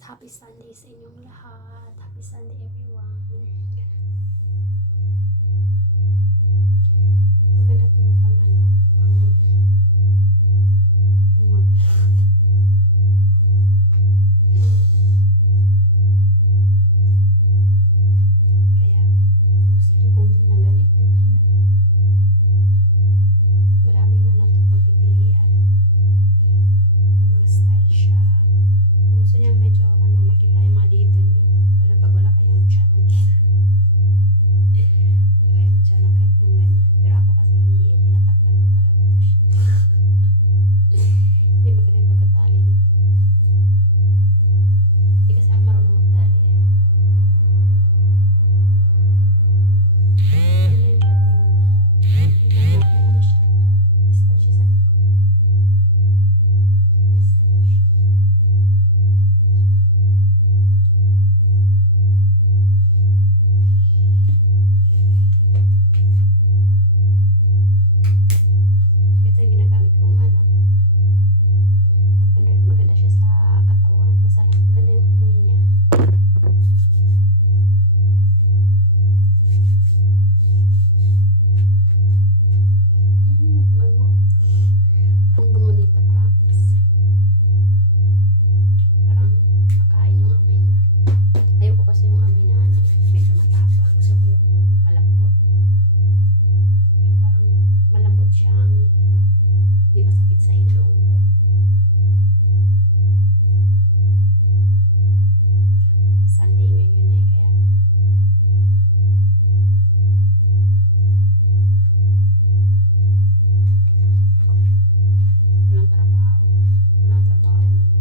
Happy Sunday sa inyong lahat. Happy Sunday everyone. Maganda to pang model. Kaya gusto niyo bumili ng ganito, bili na kayo. Maraming to pagpipilian. May mga style siya. Kung gusto niya medyo makita yung mga dito niyo, lalo pag wala kayong tiyan. Ayun dyan, okay na yung ganyan. Pero ako kasi hindi, tinatakpan ko talaga to siya. Hindi maganda yung pagkatali nito. Hindi kasi ako marunong magtali eh. Yan na yung dating. May siya. May style siya sa likod. May style siya. Ito yung ginagamit kong maganda siya sa katawan. Masarap, maganda yung amoy niya. Bango. Ang bango nito, promise. Parang makain yung amoy niya. Ayoko kasi yung amoy na medyo matapang. Gusto ko yung malambot. Yung parang malambot siyang di masakit sa ilong. Ganun. Sunday ngayon kaya walang trabaho. Walang trabaho ngayon.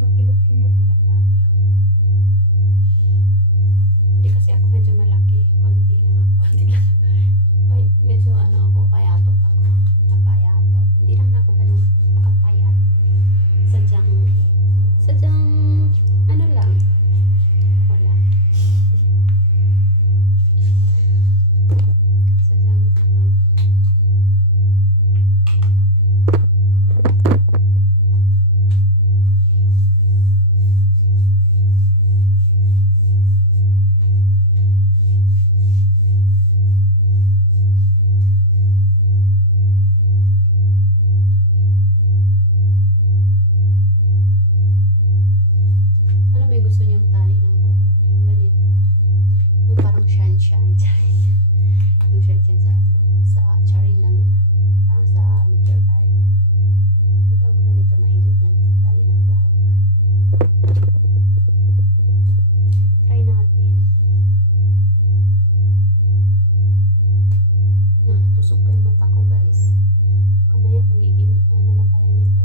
Magkibot-kibot muna tayo. Hindi kasi ako medyo malaki. Konti lang ako. Konti lang. Medyo ako, payatot ako. Napayatot. Hindi naman ako ganun kapayat. Sadyang lang. Wala. Sadyang ano ba yung gusto niyong tali ng buhok? Yung ganito. Yung parang shine-shine. Yung shine-shine sa charing lang yun. Parang sa Meteor Garden. Ito maganito, mahilig niyang tali ng buhok. Try natin. Natusok ko yung mata ko, guys. Kamaya magiging na tayo nito.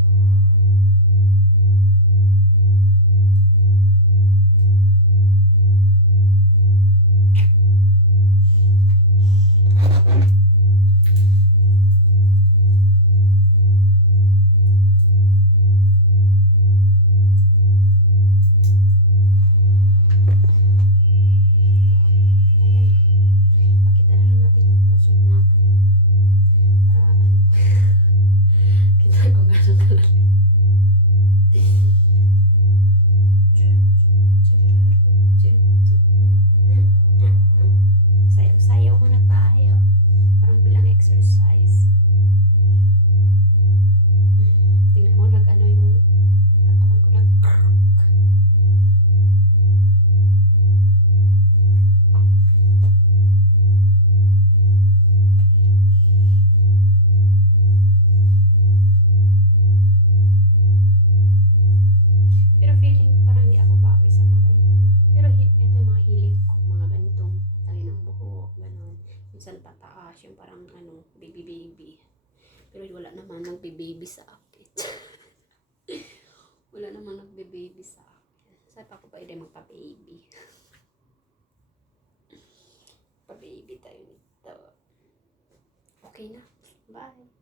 Ayan. Pakita na lang natin yung pusod natin. Para kita ko gano'n kalaki. Sayaw-sayaw muna tayo. Parang bilang exercise. Tingnan mo, yung katawan ko pero feeling ko parang hindi ako bagay sa mga ganitong. Pero ito yung mga hilig ko, mga ganitong tali ng buhok, gano'n. Minsan pataas, yung parang baby. Pero wala naman nagbe-baby sa akin. Wala naman nagbe-baby sa akin. Saan pa ako pwede magpa-baby? Pa-baby tayo nito. Okay na. Bye.